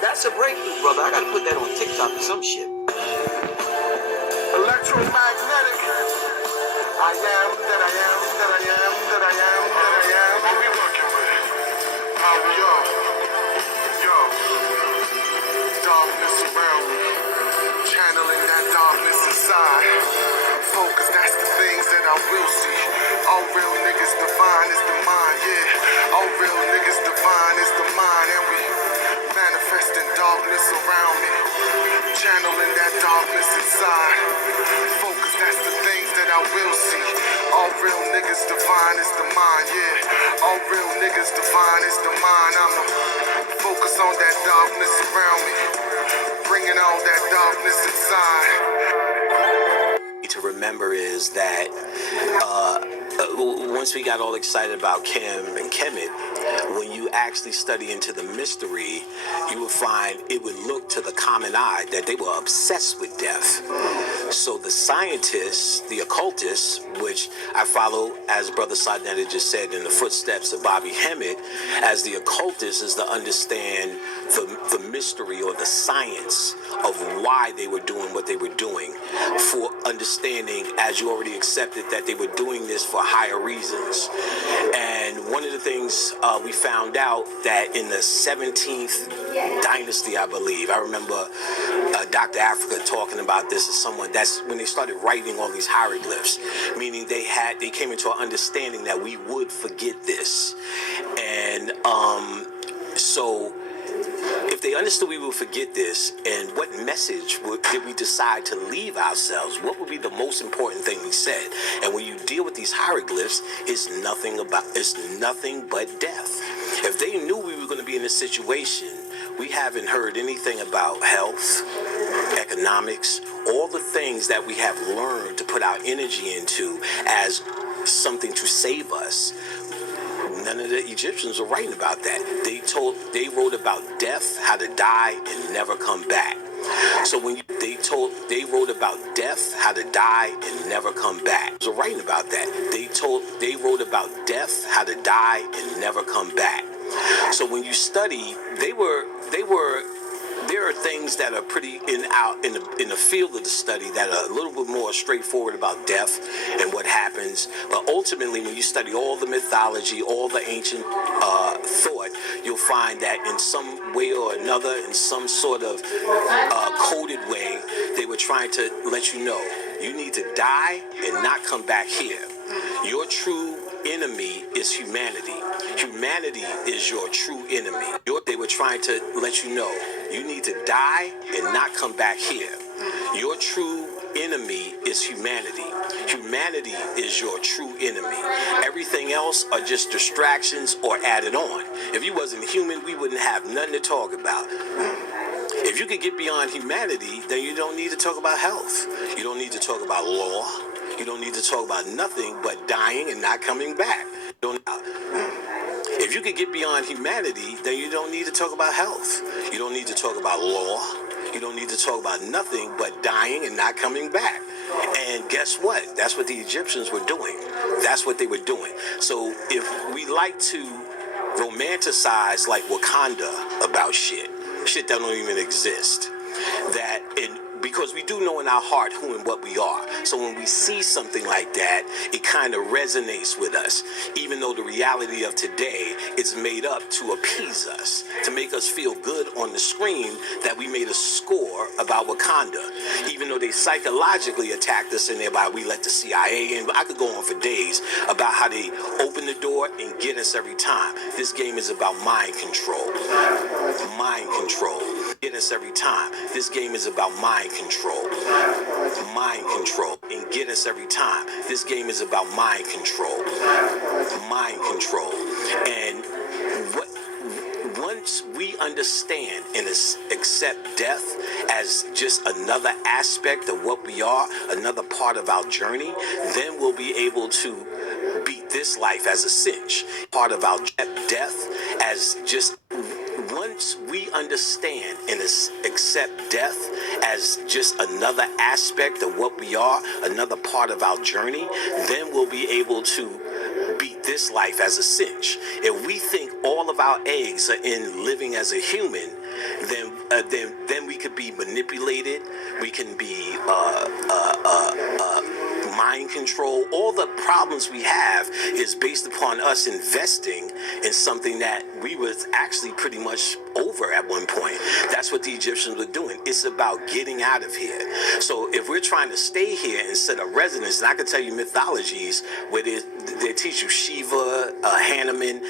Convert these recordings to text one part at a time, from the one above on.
That's a breakthrough, brother. I gotta put that on TikTok or some shit. Electromagnetic. I am that I am that I am that I am that I am. What we working with? How we are? Yo, darkness around me, channeling that darkness inside. Focus, that's the things that I will see. All real niggas divine is the mind, yeah. All real niggas divine is the mind, and we manifesting darkness around me, channeling that darkness inside. Focus, that's the things that I will see. All real niggas divine is the mind, yeah. All real niggas divine is the mind. I'ma focus on that darkness around me, bringing all that darkness inside. To remember is that once we got all excited about Kim and Kemet, when you actually study into the mystery, you will find it would look to the common eye that they were obsessed with death. So the scientists, the occultists, which I follow, as Brother Sadnetta just said, in the footsteps of Bobby Hemmett, as the occultists is to understand the mystery or the science of why they were doing what they were doing, for understanding, as you already accepted, that they were doing this for higher reasons. And one of the things we found out that in the 17th dynasty, I believe, I remember Dr. Africa talking about this as someone, that's when they started writing all these hieroglyphs, meaning they came into an understanding that we would forget this. And so if they understood we would forget this, and what message did we decide to leave ourselves? What would be the most important thing we said? And when you deal with these hieroglyphs, it's nothing but death. If they knew we were going to be in this situation, we haven't heard anything about health, economics, all the things that we have learned to put our energy into as something to save us. None of the Egyptians were writing about that. They wrote about death, how to die and never come back. So when they wrote about death, how to die and never come back. So writing about that. They wrote about death, how to die and never come back. So when you study, there are things that are pretty in the field of the study that are a little bit more straightforward about death and what happens. But ultimately, when you study all the mythology, all the ancient thought, you'll find that in some way or another, in some sort of coded way, they were trying to let you know you need to die and not come back here. Your true enemy is humanity. Humanity is your true enemy. They were trying to let you know you need to die and not come back here. Your true enemy is humanity. Humanity is your true enemy. Everything else are just distractions or added on. If you wasn't human, we wouldn't have nothing to talk about. If you could get beyond humanity, then you don't need to talk about health. You don't need to talk about law. You don't need to talk about nothing but dying and not coming back. If you could get beyond humanity, then you don't need to talk about health. You don't need to talk about law. You don't need to talk about nothing but dying and not coming back. And guess what? That's what the Egyptians were doing. That's what they were doing. So if we like to romanticize like Wakanda about shit that don't even exist, because we do know in our heart who and what we are. So when we see something like that, it kind of resonates with us, even though the reality of today is made up to appease us, to make us feel good on the screen that we made a score about Wakanda, even though they psychologically attacked us and thereby we let the CIA in. I could go on for days about how they open the door and get us every time. This game is about mind control. Mind control. Get us every time. This game is about mind control. Mind control. And get us every time. This game is about mind control. Mind control. And once we understand and accept death as just another aspect of what we are, another part of our journey, then we'll be able to beat this life as a cinch. Part of our death as just... Once we understand and accept death as just another aspect of what we are, another part of our journey, then we'll be able to beat this life as a cinch. If we think all of our eggs are in living as a human, then we could be manipulated. We can be mind control. All the problems we have is based upon us investing in something that we was actually pretty much over at one point. That's what the Egyptians were doing. It's about getting out of here. So if we're trying to stay here instead of residence, and I can tell you mythologies where they teach you Shiva, Hanuman,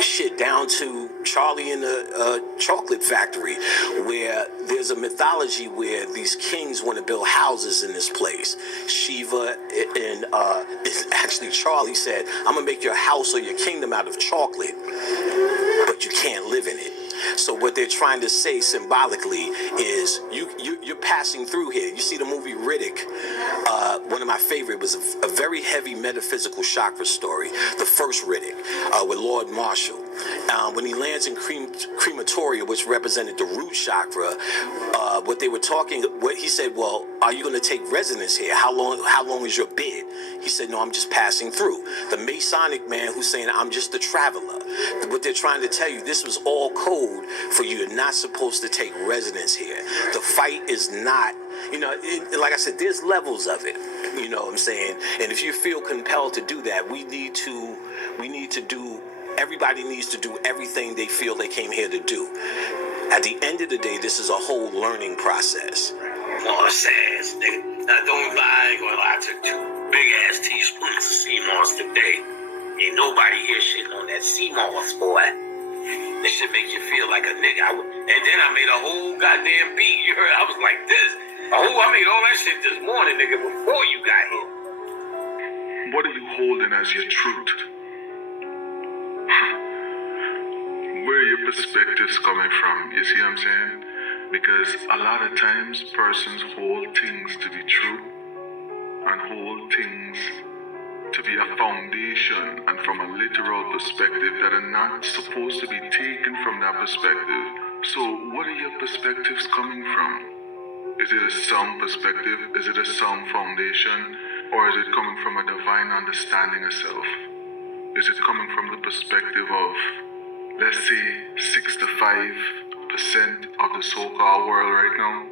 shit down to Charlie in the chocolate factory, where there's a mythology where these kings want to build houses in this place. Shiva and it's actually Charlie said, I'm gonna make your house or your kingdom out of chocolate, but you can't live in it. So what they're trying to say symbolically is you're passing through here. You see the movie Riddick. One of my favorite was a very heavy metaphysical chakra story. The first Riddick with Lord Marshall. When he lands in crematoria, which represented the root chakra, what he said, well, are you going to take residence here? How long is your bid? He said, no, I'm just passing through. The Masonic man who's saying, I'm just a traveler. What they're trying to tell you, this was all code for you. You're not supposed to take residence here. The fight is not, like I said, there's levels of it. You know what I'm saying? And if you feel compelled to do that, everybody needs to do everything they feel they came here to do. At the end of the day, this is a whole learning process. More sass, nigga. Now, I ain't gonna lie, I took 2 big-ass teaspoons of sea moss today. Ain't nobody here shitting on that sea moss, boy. This shit make you feel like a nigga. And then I made a whole goddamn beat. You heard? I was like this. I made all that shit this morning, nigga, before you got here. What are you holding as your truth? Where are your perspectives coming from? You see what I'm saying? Because a lot of times persons hold things to be true and hold things to be a foundation and from a literal perspective that are not supposed to be taken from that perspective. So what are your perspectives coming from? Is it a sound perspective? Is it a sound foundation? Or is it coming from a divine understanding of self? Is it coming from the perspective of, let's say, 65% of the so-called world right now